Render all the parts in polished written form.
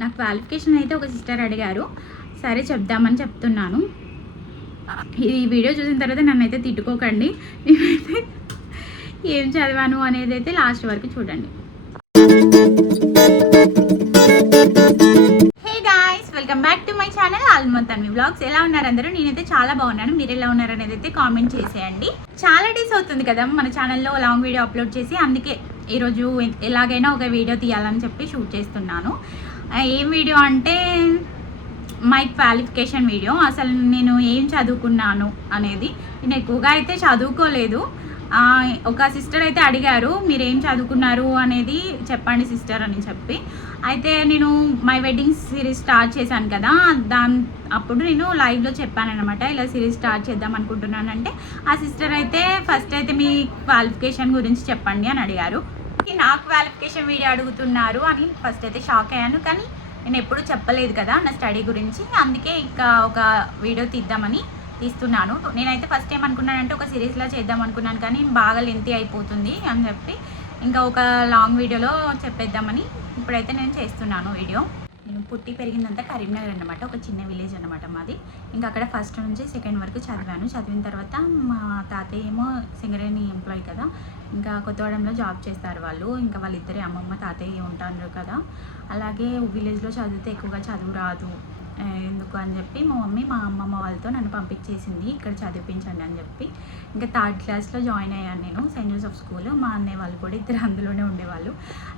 నా క్వాలిఫికేషన్ అయితే ఒక సిస్టర్ అడిగారు, సరే చెప్దామని చెప్తున్నాను. ఈ వీడియో చూసిన తర్వాత నన్నైతే తిట్టుకోకండి. నేనైతే ఏం చదివాను అనేది అయితే లాస్ట్ వరకు చూడండి. Hey guys, welcome back to my channel almost Tanvi vlogs. ఎలా ఉన్నారు అందరూ? నేనైతే చాలా బాగున్నాను. మీరు ఎలా ఉన్నారు అనేది అయితే కామెంట్ చేసేయండి. చాలా డేస్ అవుతుంది కదా మన ఛానల్లో లాంగ్ వీడియో అప్లోడ్ చేసి, అందుకే ఈరోజు ఎలాగైనా ఒక వీడియో తీయాలని చెప్పి షూట్ చేస్తున్నాను. ఏం వీడియో అంటే మై క్వాలిఫికేషన్ వీడియో. అసలు నేను ఏం చదువుకున్నాను అనేది. నేను ఎక్కువగా అయితే చదువుకోలేదు. ఒక సిస్టర్ అయితే అడిగారు, మీరు ఏం చదువుకున్నారు అనేది చెప్పండి సిస్టర్ అని చెప్పి. అయితే నేను మై వెడ్డింగ్ సిరీస్ స్టార్ట్ చేశాను కదా, అప్పుడు నేను లైవ్లో చెప్పాను అనమాట, ఇలా సిరీస్ స్టార్ట్ చేద్దాం అనుకుంటున్నానంటే ఆ సిస్టర్ అయితే ఫస్ట్ అయితే మీ క్వాలిఫికేషన్ గురించి చెప్పండి అని అడిగారు. నా క్వాలిఫికేషన్ వీడియో అడుగుతున్నారు అని ఫస్ట్ అయితే షాక్ అయ్యాను. కానీ నేను ఎప్పుడు చెప్పలేదు కదా నా స్టడీ గురించి, అందుకే ఇంకా ఒక వీడియో తీస్తున్నాను. నేనైతే ఫస్ట్ ఏమనుకున్నానంటే ఒక సిరీస్లా చేద్దాం అనుకున్నాను, కానీ బాగా లెంతీ అయిపోతుంది అని చెప్పి ఇంకా ఒక లాంగ్ వీడియోలో చెప్పేద్దామని ఇప్పుడైతే నేను చేస్తున్నాను వీడియో. నేను పుట్టి పెరిగిందంతా కరీంనగర్ అనమాట, ఒక చిన్న విలేజ్ అనమాట మాది. ఇంకా అక్కడ ఫస్ట్ నుంచి సెకండ్ వరకు చదివిన తర్వాత మా తాతయ్య ఏమో సింగరేణి ఎంప్లాయీ కదా, ఇంకా కొత్తగూడెంలో జాబ్ చేస్తారు వాళ్ళు. ఇంకా వాళ్ళిద్దరే అమ్మమ్మ తాతయ్య ఉంటారు కదా. అలాగే విలేజ్లో చదివితే ఎక్కువగా చదువు రాదు ఎందుకు అని చెప్పి మా మమ్మీ మా అమ్మమ్మ వాళ్ళతో నన్ను పంపించేసింది, ఇక్కడ చదివించండి అని చెప్పి. ఇంకా థర్డ్ క్లాస్లో జాయిన్ అయ్యాను నేను సెయింట్ జోసెఫ్ స్కూల్. మా అన్నయ్య వాళ్ళు కూడా ఇద్దరు అందులోనే ఉండేవాళ్ళు.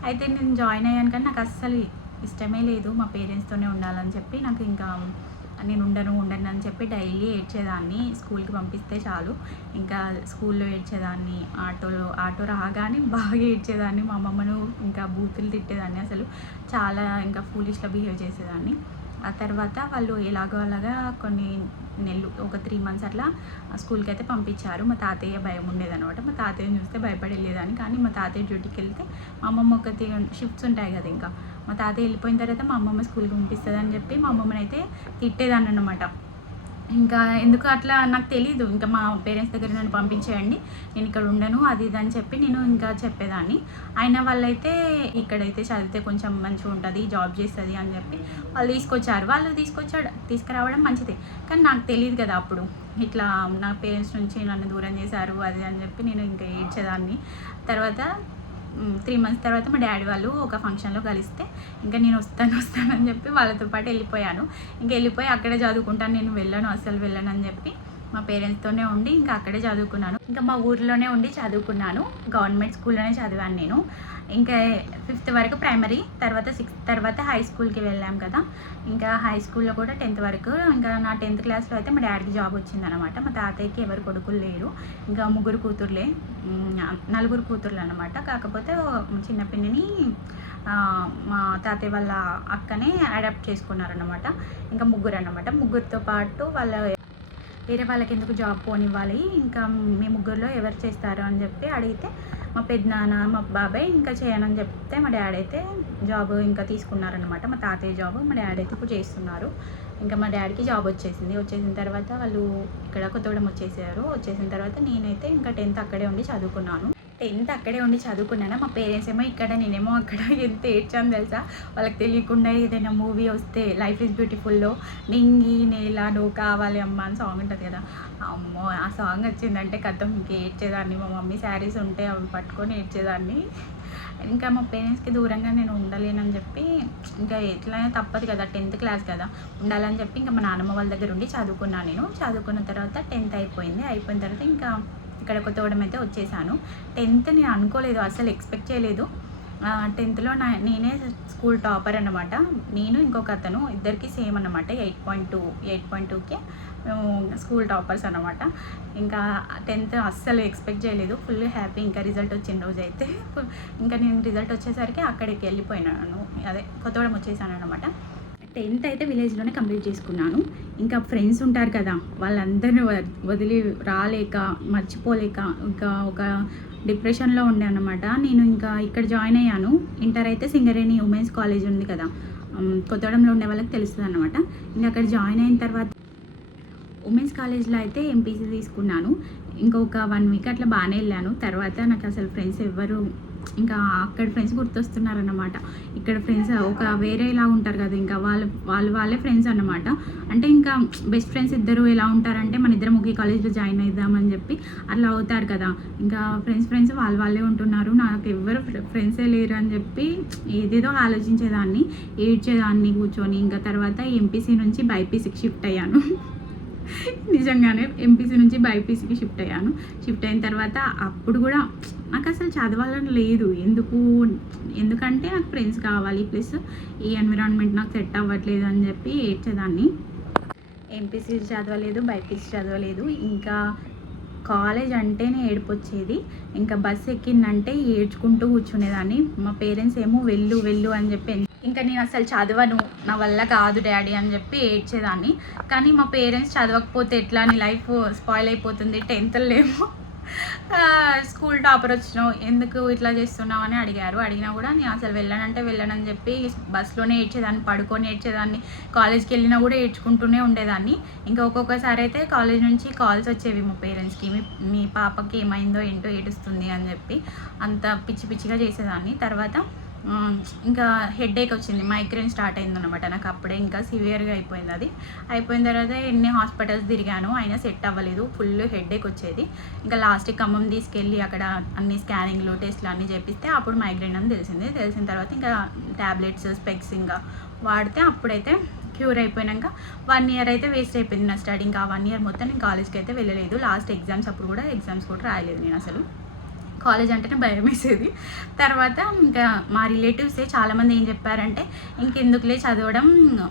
అయితే నేను జాయిన్ అయ్యాను కానీ నాకు అస్సలు ఇష్టమే లేదు, మా పేరెంట్స్తోనే ఉండాలని చెప్పి. నాకు ఇంకా నేను ఉండను అని చెప్పి డైలీ ఏడ్చేదాన్ని. స్కూల్కి పంపిస్తే చాలు ఇంకా స్కూల్లో ఏడ్చేదాన్ని, ఆటో రాగానే బాగా ఏడ్చేదాన్ని. మా అమ్మమ్మను ఇంకా బూతులు తిట్టేదాన్ని, అసలు చాలా ఇంకా ఫూలిష్గా బిహేవ్ చేసేదాన్ని. ఆ తర్వాత వాళ్ళు ఎలాగో అలాగా కొన్ని నెలలు, ఒక 3 months అట్లా స్కూల్కి అయితే పంపించారు. మా తాతయ్య భయం ఉండేదనమాట, మా తాతయ్యని చూస్తే భయపడి వెళ్ళేదాన్ని. కానీ మా తాతయ్య డ్యూటీకి వెళ్తే మా అమ్మమ్మ ఒకటి షిఫ్ట్స్ ఉంటాయి కదా, ఇంకా మా తాతయ్య వెళ్ళిపోయిన తర్వాత మా అమ్మమ్మ స్కూల్కి పంపిస్తుంది అని చెప్పి మా అమ్మమ్మని అయితే తిట్టేదాన్ని అనమాట. ఇంకా ఎందుకు అట్లా నాకు తెలీదు, ఇంకా మా పేరెంట్స్ దగ్గర నన్ను పంపించేయండి, నేను ఇక్కడ ఉండను అది ఇది అని చెప్పి నేను ఇంకా చెప్పేదాన్ని. అయిన వాళ్ళైతే ఇక్కడైతే చదివితే కొంచెం మంచిగా ఉంటుంది, జాబ్ చేస్తుంది అని చెప్పి వాళ్ళు తీసుకురావడం మంచిదే. కానీ నాకు తెలియదు కదా అప్పుడు, ఇట్లా నా పేరెంట్స్ నుంచి నన్ను దూరం చేశారు అది అని చెప్పి నేను ఇంకా ఏడ్చేదాన్ని. తర్వాత 3 months తర్వాత మా డాడీ వాళ్ళు ఒక ఫంక్షన్లో కలిస్తే ఇంకా నేను వస్తానని చెప్పి వాళ్ళతో పాటు వెళ్ళిపోయాను. ఇంకా వెళ్ళిపోయి అక్కడే చదువుకుంటాను, నేను అస్సలు వెళ్ళను అని చెప్పి మా పేరెంట్స్తోనే ఉండి ఇంకా అక్కడే చదువుకున్నాను. ఇంకా మా ఊర్లోనే ఉండి చదువుకున్నాను, గవర్నమెంట్ స్కూల్లోనే చదివాను నేను. ఇంకా 5th వరకు ప్రైమరీ, తర్వాత 6th తర్వాత హై స్కూల్కి వెళ్ళాం కదా. ఇంకా హై స్కూల్లో కూడా 10th వరకు. ఇంకా నా 10th క్లాస్లో అయితే మా డాడీకి జాబ్ వచ్చిందనమాట. మా తాతయ్యకి ఎవరు కొడుకులు లేరు, ఇంకా 3 కూతుర్లే, 4 కూతుర్లు అనమాట. కాకపోతే చిన్న పిన్నిని మా తాతయ్య వాళ్ళ అక్కనే అడాప్ట్ చేసుకున్నారనమాట. ఇంకా 3 అనమాట. 3తో పాటు వేరే వాళ్ళకి ఎందుకు జాబ్ పోనివ్వాలి, ఇంకా మీ 3లో ఎవరు చేస్తారు అని చెప్పి అడిగితే మా పెద్దనాన్న మా బాబాయ్ ఇంకా చేయనని చెప్తే మా డాడీ అయితే జాబ్ ఇంకా తీసుకున్నారనమాట. మా తాతయ్య జాబ్ మా డాడీ అయితే ఇప్పుడు చేస్తున్నారు. ఇంకా మా డాడీకి జాబ్ వచ్చేసిన తర్వాత వాళ్ళు ఇక్కడ కొత్తగూడెం వచ్చేసిన తర్వాత నేనైతే ఇంకా 10th అక్కడే ఉండి చదువుకున్నాను. 10th అక్కడే ఉండి చదువుకున్నాను. మా పేరెంట్స్ ఏమో ఇక్కడ, నేనేమో అక్కడ. ఎంత ఏడ్చాను తెలుసా, వాళ్ళకి తెలియకుండా ఏదైనా మూవీ వస్తే లైఫ్ ఈజ్ బ్యూటిఫుల్లో నింగి నేల డో కావాలి అమ్మ అని సాంగ్ ఉంటుంది కదా, అమ్మో ఆ సాంగ్ వచ్చిందంటే కథం ఇంక ఏడ్చేదాన్ని. మా మమ్మీ శారీస్ ఉంటే అవి పట్టుకొని ఏడ్చేదాన్ని. ఇంకా మా పేరెంట్స్కి దూరంగా నేను ఉండలేనని చెప్పి ఇంకా ఎట్లయినా తప్పదు కదా, 10th క్లాస్ కదా, ఉండాలని చెప్పి ఇంకా మా నాన్నమ్మ వాళ్ళ దగ్గర ఉండి చదువుకున్నాను. నేను చదువుకున్న తర్వాత 10th అయిపోయిన తర్వాత ఇంకా ఇక్కడ కొత్తగూడెం అయితే వచ్చేసాను. 10th నేను అనుకోలేదు, అసలు ఎక్స్పెక్ట్ చేయలేదు. 10thలో నేనే స్కూల్ టాపర్ అనమాట. నేను ఇంకొక అతను, ఇద్దరికి సేమ్ అనమాట, 8.2కే మేము స్కూల్ టాపర్స్ అనమాట. ఇంకా 10th అస్సలు ఎక్స్పెక్ట్ చేయలేదు, ఫుల్ హ్యాపీ. ఇంకా రిజల్ట్ వచ్చిన రోజు అయితే ఇంకా నేను రిజల్ట్ వచ్చేసరికి అక్కడికి వెళ్ళిపోయినాను, అదే కొత్తగూడెం వచ్చేసాను అనమాట. 10th అయితే విలేజ్లోనే కంప్లీట్ చేసుకున్నాను. ఇంకా ఫ్రెండ్స్ ఉంటారు కదా, వాళ్ళందరినీ వదిలి రాలేక మర్చిపోలేక ఇంకా ఒక డిప్రెషన్లో ఉండే అనమాట. నేను ఇంకా ఇక్కడ జాయిన్ అయ్యాను. ఇంటర్ అయితే సింగరేణి ఉమెన్స్ కాలేజ్ ఉంది కదా, కొత్తగూడెంలో ఉండే వాళ్ళకి తెలుస్తుంది అనమాట. ఇంకా అక్కడ జాయిన్ అయిన తర్వాత ఉమెన్స్ కాలేజ్లో అయితే ఎంపీసీ తీసుకున్నాను. ఇంకొక 1 week అట్లా బాగానే వెళ్ళాను. తర్వాత నాకు అసలు ఫ్రెండ్స్ ఎవ్వరు ఇంకా అక్కడ ఫ్రెండ్స్ గుర్తొస్తున్నారన్నమాట. ఇక్కడ ఫ్రెండ్స్ ఒక వేరేలా ఉంటారు కదా, ఇంకా వాళ్ళే ఫ్రెండ్స్ అన్నమాట. అంటే ఇంకా బెస్ట్ ఫ్రెండ్స్ ఇద్దరు ఎలా ఉంటారంటే మన ఇద్దరం ఒకే కాలేజ్లో జాయిన్ అవుదామని చెప్పి అట్లా అవుతారు కదా. ఇంకా ఫ్రెండ్స్ వాళ్ళే ఉంటున్నారు, నాకు ఎవరు ఫ్రెండ్సే లేరు అని చెప్పి ఏదేదో ఆలోచించేదాన్ని, ఏడ్చేదాన్ని కూర్చొని. ఇంకా తర్వాత ఎంపీసీ నుంచి బైపీసీకి షిఫ్ట్ అయ్యాను. నిజంగానే ఎంపీసీ నుంచి బైపీసీకి షిఫ్ట్ అయ్యాను. షిఫ్ట్ అయిన తర్వాత అప్పుడు కూడా నాకు అసలు చదవాలని లేదు. ఎందుకంటే నాకు ఫ్రెండ్స్ కావాలి, ప్లస్ ఈ ఎన్విరాన్మెంట్ నాకు సెట్ అవ్వట్లేదు అని చెప్పి ఏడ్చేదాన్ని. ఎంపీసీ చదవలేదు, బైపీసీ చదవలేదు. ఇంకా కాలేజ్ అంటేనే ఏడుపు వచ్చేది. ఇంకా బస్సు ఎక్కిందంటే ఏడ్చుకుంటూ కూర్చునేదాన్ని. మా పేరెంట్స్ ఏమో వెళ్ళు అని చెప్పి, ఇంకా నేను అసలు చదవను, నా వల్ల కాదు డాడీ అని చెప్పి ఏడ్చేదాన్ని. కానీ మా పేరెంట్స్ చదవకపోతే ఎట్లా, నీ లైఫ్ స్పాయిల్ అయిపోతుంది, 10th ఏమో స్కూల్ టాపర్ వచ్చినావు, ఎందుకు ఇట్లా చేస్తున్నావు అని అడిగినా కూడా నేను అసలు వెళ్ళనని చెప్పి బస్సులోనే ఏడ్చేదాన్ని, పడుకొని ఏడ్చేదాన్ని. కాలేజ్కి వెళ్ళినా కూడా ఏడ్చుకుంటూనే ఉండేదాన్ని. ఇంకా ఒక్కొక్కసారి అయితే కాలేజ్ నుంచి కాల్స్ వచ్చేవి మా పేరెంట్స్కి, మీ పాపకి ఏమైందో ఏంటో ఏడుస్తుంది అని చెప్పి అంత పిచ్చిగా చేసేదాన్ని. తర్వాత ఇంకా హెడేక్ వచ్చింది, మైగ్రేన్ స్టార్ట్ అయిందనమాట నాకు అప్పుడే. ఇంకా సివియర్గా అయిపోయింది. అది అయిపోయిన తర్వాత ఎన్ని హాస్పిటల్స్ తిరిగాను, అయినా సెట్ అవ్వలేదు, ఫుల్ హెడేక్ వచ్చేది. ఇంకా లాస్ట్కి ఖమ్మం తీసుకెళ్ళి అక్కడ అన్ని స్కానింగ్లు టెస్ట్లు అన్నీ చేపిస్తే అప్పుడు మైగ్రేన్ అని తెలిసిన తర్వాత ఇంకా ట్యాబ్లెట్స్ స్పెక్స్ ఇంకా వాడితే అప్పుడైతే క్యూర్ అయిపోయినాక 1 year అయితే వేస్ట్ అయిపోయింది నా స్టడీ. ఇంకా 1 year మొత్తం నేను కాలేజ్కి అయితే వెళ్ళలేదు. లాస్ట్ ఎగ్జామ్స్ అప్పుడు కూడా ఎగ్జామ్స్ కూడా రాయలేదు నేను. అసలు కాలేజ్ అంటేనే భయం వేసేది. తర్వాత ఇంకా మా రిలేటివ్సే చాలామంది ఏం చెప్పారంటే, ఇంకెందుకులే చదవడం,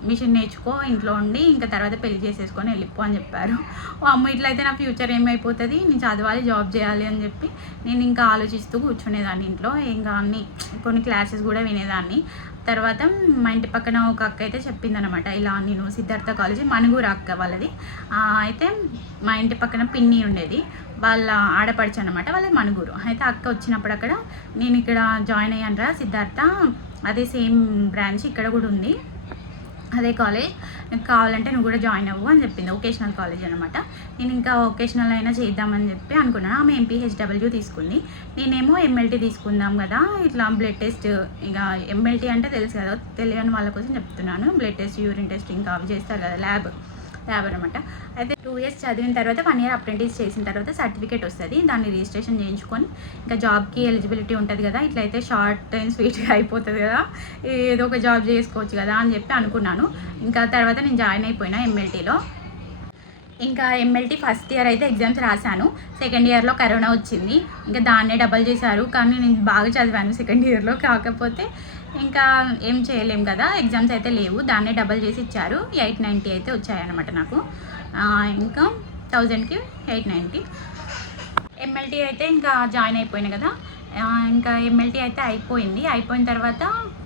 మిషన్ నేర్చుకో ఇంట్లో ఉండి, ఇంకా తర్వాత పెళ్లి చేసేసుకొని వెళ్ళిపో అని చెప్పారు. అమ్మ ఇట్లయితే నా ఫ్యూచర్ ఏమైపోతుంది, నేను చదవాలి, జాబ్ చేయాలి అని చెప్పి నేను ఇంకా ఆలోచిస్తూ కూర్చునేదాన్ని ఇంట్లో. ఇంకా కొన్ని క్లాసెస్ కూడా వినేదాన్ని. తర్వాత మా ఇంటి పక్కన ఒక అక్క అయితే చెప్పిందనమాట, ఇలా నేను సిద్ధార్థ కాలేజీ మణుగూరు అక్క వాళ్ళది. అయితే మా ఇంటి పక్కన పిన్ని ఉండేది, వాళ్ళ ఆడపడుచు అనమాట, వాళ్ళ మణుగూరు. అయితే అక్క వచ్చినప్పుడు అక్కడ నేను ఇక్కడ జాయిన్ అయ్యాను రా సిద్ధార్థ, అదే సేమ్ బ్రాంచ్ ఇక్కడ కూడా ఉంది, అదే కాలేజ్, నీకు కావాలంటే నువ్వు కూడా జాయిన్ అవ్వు అని చెప్పింది. వొకేషనల్ కాలేజ్ అనమాట. నేను ఇంకా వొకేషనల్ అయినా చేద్దామని చెప్పి అనుకున్నాను. ఆమె MPHW తీసుకుంది, నేనేమో MLT తీసుకుందాం కదా, ఇట్లా బ్లడ్ టెస్ట్. ఇంకా MLT అంటే తెలుసు కదా, తెలియని వాళ్ళ కోసం చెప్తున్నాను. బ్లడ్ టెస్ట్, యూరిన్ టెస్ట్ ఇంకా అవి చేస్తారు కదా, ల్యాబ్ అనమాట. అయితే 2 years చదివిన తర్వాత 1 year అప్రెంటిస్ చేసిన తర్వాత సర్టిఫికేట్ వస్తుంది, దాన్ని రిజిస్ట్రేషన్ చేయించుకొని ఇంకా జాబ్కి ఎలిజిబిలిటీ ఉంటుంది కదా, ఇట్లయితే షార్ట్ అండ్ స్వీట్గా అయిపోతుంది కదా, ఏదో ఒక జాబ్ చేసుకోవచ్చు కదా అని చెప్పి అనుకున్నాను. ఇంకా తర్వాత నేను జాయిన్ అయిపోయినా MLTలో. ఇంకా MLT ఫస్ట్ ఇయర్ అయితే ఎగ్జామ్స్ రాశాను. సెకండ్ ఇయర్లో కరోనా వచ్చింది, ఇంకా దాన్నే డబల్ చేశారు. కానీ నేను బాగా చదివాను సెకండ్ ఇయర్లో, కాకపోతే ఇంకా ఏం చేయలేం కదా, ఎగ్జామ్స్ అయితే లేవు, దాన్నే డబల్ చేసి ఇచ్చారు. 890 అయితే వచ్చాయన్నమాట నాకు. ఇంకా 1000కి 890. MLT అయితే ఇంకా జాయిన్ అయిపోయినా కదా, ఇంకా MLT అయితే అయిపోయిన తర్వాత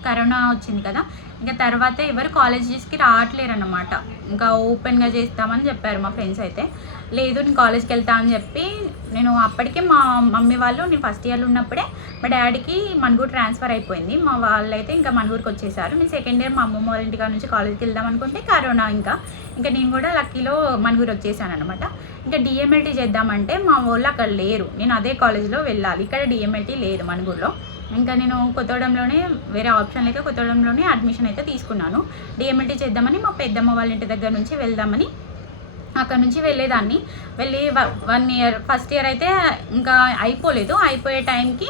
కరోనా వచ్చింది కదా, ఇంకా తర్వాత ఎవరు కాలేజెస్కి రావట్లేరు అన్నమాట. ఇంకా ఓపెన్గా చేస్తామని చెప్పారు మా ఫ్రెండ్స్ అయితే. లేదు నేను కాలేజ్కి వెళ్తా అని చెప్పి, నేను అప్పటికే మా మమ్మీ వాళ్ళు, నేను ఫస్ట్ ఇయర్లో ఉన్నప్పుడే మా డాడీకి మణుగూరు ట్రాన్స్ఫర్ అయిపోయింది. మా వాళ్ళైతే ఇంకా మణుగూరుకి వచ్చేసారు. నేను సెకండ్ ఇయర్ మా అమ్మమ్మ వాళ్ళ ఇంటికాడ నుంచి కాలేజ్కి వెళ్దాం అనుకుంటే కరోనా. ఇంకా నేను కూడా లక్కీలో మణుగూరు వచ్చేసాను అనమాట. ఇంకా DMLT చేద్దామంటే మా వాళ్ళు అక్కడ లేరు, నేను అదే కాలేజ్లో వెళ్ళాలి. ఇక్కడ DMLT లేదు మణుగూరులో. ఇంకా నేను కొత్తగూడెంలోనే, వేరే ఆప్షన్ లేక కొత్తగూడెంలోనే అడ్మిషన్ అయితే తీసుకున్నాను. DMLT చేద్దామని మా పెద్దమ్మ వాళ్ళ ఇంటి దగ్గర నుంచి వెళ్దామని అక్కడ నుంచి వెళ్ళి 1 year, ఫస్ట్ ఇయర్ అయితే ఇంకా అయిపోలేదు. అయిపోయే టైంకి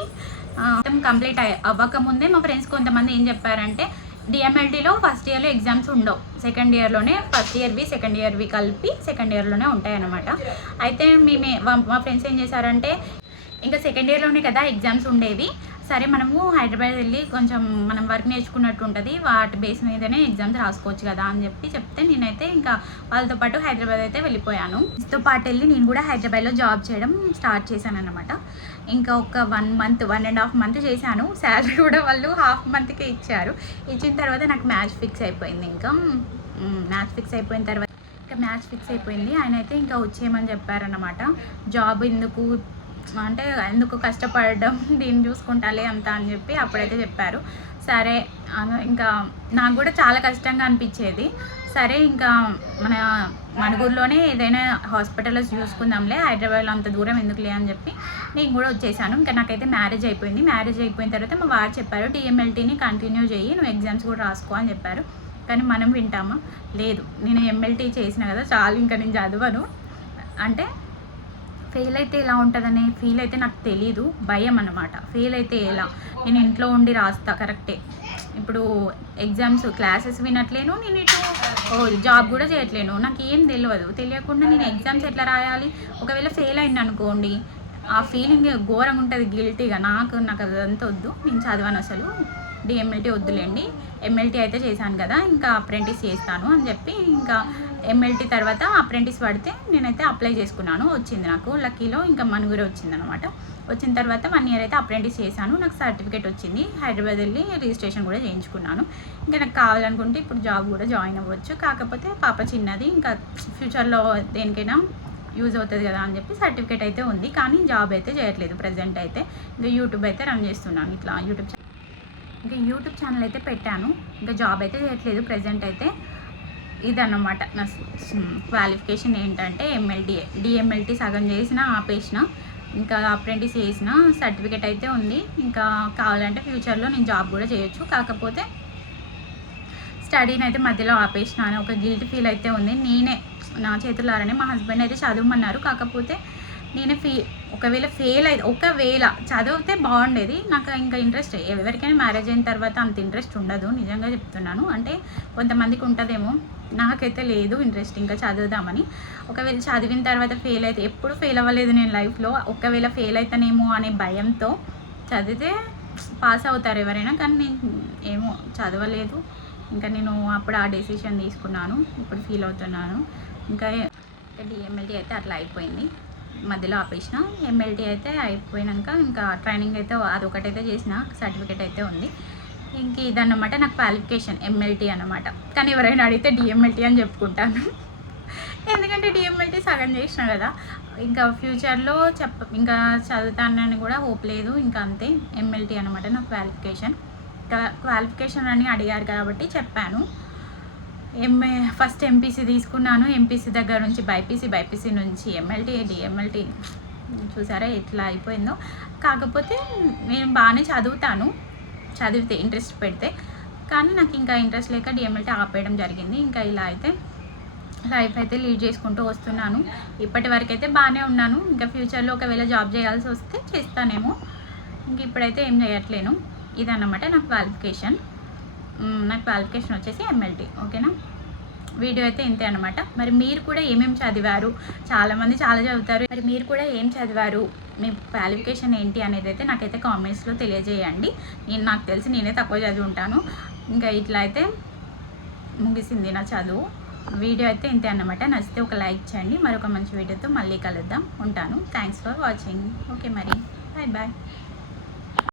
మొత్తం కంప్లీట్ అవ్వకముందే మా ఫ్రెండ్స్ కొంతమంది ఏం చెప్పారంటే, DMLTలో ఫస్ట్ ఇయర్లో ఎగ్జామ్స్ ఉండవు, సెకండ్ ఇయర్లోనే, ఫస్ట్ ఇయర్వి సెకండ్ ఇయర్వి కలిపి సెకండ్ ఇయర్లోనే ఉంటాయన్నమాట. అయితే మా ఫ్రెండ్స్ ఏం చేశారంటే, ఇంకా సెకండ్ ఇయర్లోనే కదా ఎగ్జామ్స్ ఉండేవి, సరే మనము హైదరాబాద్ వెళ్ళి కొంచెం మనం వర్క్ నేర్చుకున్నట్టు ఉంటుంది, వాటి బేస్ మీదనే ఎగ్జామ్స్ రాసుకోవచ్చు కదా అని చెప్తే నేనైతే ఇంకా వాళ్ళతో పాటు హైదరాబాద్ అయితే వెళ్ళిపోయాను. తో పాటు వెళ్ళి నేను కూడా హైదరాబాద్లో జాబ్ చేయడం స్టార్ట్ చేశాను అనమాట. ఇంకా ఒక 1.5 month చేశాను. శాలరీ కూడా వాళ్ళు ½ monthకే ఇచ్చారు. ఇచ్చిన తర్వాత నాకు మ్యాచ్ ఫిక్స్ అయిపోయింది. ఇంకా మ్యాచ్ ఫిక్స్ అయిపోయిన తర్వాత ఆయన అయితే ఇంకా వచ్చేయమని చెప్పారన్నమాట. జాబ్ ఎందుకు, అంటే ఎందుకు కష్టపడడం, దీన్ని చూసుకుంటాలే అంత అని చెప్పి అప్పుడైతే చెప్పారు. సరే ఇంకా నాకు కూడా చాలా కష్టంగా అనిపించేది. సరే ఇంకా మన మణుగూరులోనే ఏదైనా హాస్పిటల్లో చూసుకుందాంలే, హైదరాబాద్లో అంత దూరం ఎందుకులే అని చెప్పి నేను కూడా వచ్చేసాను. ఇంకా నాకైతే మ్యారేజ్ అయిపోయింది. మ్యారేజ్ అయిపోయిన తర్వాత మా వారు చెప్పారు, డిఎంఎల్టీని కంటిన్యూ చేయి, నువ్వు ఎగ్జామ్స్ కూడా రాసుకో అని చెప్పారు. కానీ మనం వింటామా? లేదు. నేను ఎంఎల్టీ చేసిన కదా చాలు, ఇంకా నేను చదవను. అంటే ఫెయిల్ అయితే ఎలా ఉంటుందనే ఫీల్ అయితే నాకు తెలీదు, భయం అన్నమాట. ఫెయిల్ అయితే ఎలా, నేను ఇంట్లో ఉండి రాస్తా కరెక్టే. ఇప్పుడు ఎగ్జామ్స్ క్లాసెస్ వినట్లేను, నేను ఇటు జాబ్ కూడా చేయట్లేను, నాకు ఏం తెలియకుండా నేను ఎగ్జామ్స్ ఎట్లా రాయాలి? ఒకవేళ ఫెయిల్ అయింది అనుకోండి, ఆ ఫీలింగ్ ఘోరంగా ఉంటుంది, గిల్టీగా. నాకు అదంతా వద్దు, నేను చదివాను అసలు, డిఎంఎల్టీ వద్దులేండి, ఎంఎల్టీ అయితే చేశాను కదా, ఇంకా అప్రెంటిస్ చేస్తాను అని చెప్పి ఇంకా ఎంఎల్టీ తర్వాత అప్రెంటిస్ పడితే నేనైతే అప్లై చేసుకున్నాను. వచ్చింది నాకు లక్కీలో, ఇంకా మణుగూరు వచ్చింది అనమాట. వచ్చిన తర్వాత 1 year అయితే అప్రెంటిస్ చేశాను. నాకు సర్టిఫికేట్ వచ్చింది. హైదరాబాద్ వెళ్ళి రిజిస్ట్రేషన్ కూడా చేయించుకున్నాను. ఇంకా నాకు కావాలనుకుంటే ఇప్పుడు జాబ్ కూడా జాయిన్ అవ్వచ్చు. కాకపోతే పాప చిన్నది, ఇంకా ఫ్యూచర్లో దేనికైనా యూజ్ అవుతుంది కదా అని చెప్పి సర్టిఫికేట్ అయితే ఉంది, కానీ జాబ్ అయితే చేయట్లేదు ప్రజెంట్ అయితే. ఇంకా యూట్యూబ్ అయితే రన్ చేస్తున్నాను, ఇట్లా యూట్యూబ్ ఛానల్ అయితే పెట్టాను. ఇంకా జాబ్ అయితే చేయట్లేదు ప్రజెంట్ అయితే. ఇదన్నమాట నా క్వాలిఫికేషన్ ఏంటంటే డిఎంఎల్టీ సగం చేసిన ఆపేసిన, ఇంకా అప్రెంటిస్ చేసిన, సర్టిఫికేట్ అయితే ఉంది. ఇంకా కావాలంటే ఫ్యూచర్లో నేను జాబ్ కూడా చేయొచ్చు. కాకపోతే స్టడీని అయితే మధ్యలో ఆపేసిన అని ఒక గిల్ట్ ఫీల్ అయితే ఉంది. నేనే నా చేతులారనే, మా హస్బెండ్ అయితే చదవమన్నారు, కాకపోతే నేనే ఒకవేళ చదివితే బాగుండేది. నాకు ఇంకా ఇంట్రెస్ట్, ఎవరికైనా మ్యారేజ్ అయిన తర్వాత అంత ఇంట్రెస్ట్ ఉండదు, నిజంగా చెప్తున్నాను. అంటే కొంతమందికి ఉంటుందేమో, నాకైతే లేదు ఇంట్రెస్ట్ ఇంకా చదువుదామని. ఒకవేళ చదివిన తర్వాత ఫెయిల్ అయితే, ఎప్పుడు ఫెయిల్ అవ్వలేదు నేను లైఫ్లో, ఒకవేళ ఫెయిల్ అవుతానేమో అనే భయంతో చదివితే పాస్ అవుతారు ఎవరైనా, కానీ నేను ఏమో చదవలేదు. ఇంకా నేను అప్పుడు ఆ డెసిషన్ తీసుకున్నాను, ఇప్పుడు ఫీల్ అవుతున్నాను. ఇంకా డిఎంఎల్టీ అయితే అట్లా అయిపోయింది, మధ్యలో ఆపేసిన. ఎంఎల్టీ అయితే అయిపోయినాక ఇంకా ట్రైనింగ్ అయితే అదొకటైతే చేసిన, సర్టిఫికేట్ అయితే ఉంది. ఇంక ఇదన్నమాట నాకు క్వాలిఫికేషన్, ఎంఎల్టీ అన్నమాట. కానీ ఎవరైనా అడిగితే డిఎంఎల్టీ అని చెప్పుకుంటాను, ఎందుకంటే డిఎంఎల్టీ సగం చేసిన కదా. ఇంకా ఫ్యూచర్లో ఇంకా చదువుతానని కూడా హోప్ లేదు, ఇంకా అంతే. ఎంఎల్టీ అనమాట నా క్వాలిఫికేషన్ అని అడిగారు కాబట్టి చెప్పాను. ఫస్ట్ ఎంపీసీ తీసుకున్నాను, ఎంపీసీ దగ్గర నుంచి బైపీసీ నుంచి ఎంఎల్టీ, డిఎంఎల్టీ. చూసారా ఎట్లా అయిపోయిందో. కాకపోతే నేను బాగానే చదివితే ఇంట్రెస్ట్ పెడితే, కానీ నాకు ఇంకా ఇంట్రెస్ట్ లేక డిఎంఎల్టీ ఆపేయడం జరిగింది. ఇంకా ఇలా అయితే లైఫ్ అయితే లీడ్ చేసుకుంటూ వస్తున్నాను. ఇప్పటి వరకు అయితే బాగానే ఉన్నాను. ఇంకా ఫ్యూచర్లో ఒకవేళ జాబ్ చేయాల్సి వస్తే చేస్తానేమో, ఇంక ఇప్పుడైతే ఏం చేయట్లేను. ఇదన్నమాట నా క్వాలిఫికేషన్. వచ్చేసి ఎంఎల్టీ. ఓకేనా, వీడియో అయితే ఇంతే అనమాట. మరి మీరు కూడా ఏమేమి చదివారు? చాలామంది చాలా చదువుతారు. మరి మీరు కూడా ఏం చదివారు, మీ క్వాలిఫికేషన్ ఏంటి అనేది అయితే నాకైతే కామెంట్స్లో తెలియజేయండి. నాకు తెలిసి నేనే తక్కువ చదివి ఉంటాను. ఇంకా ఇట్లా అయితే ముగిసింది నా చదువు. వీడియో అయితే ఇంతే అన్నమాట. నచ్చితే ఒక లైక్ చేయండి. మరొక మంచి వీడియోతో మళ్ళీ కలుద్దాం. ఉంటాను. Thanks for watching. ఓకే మరి, బాయ్.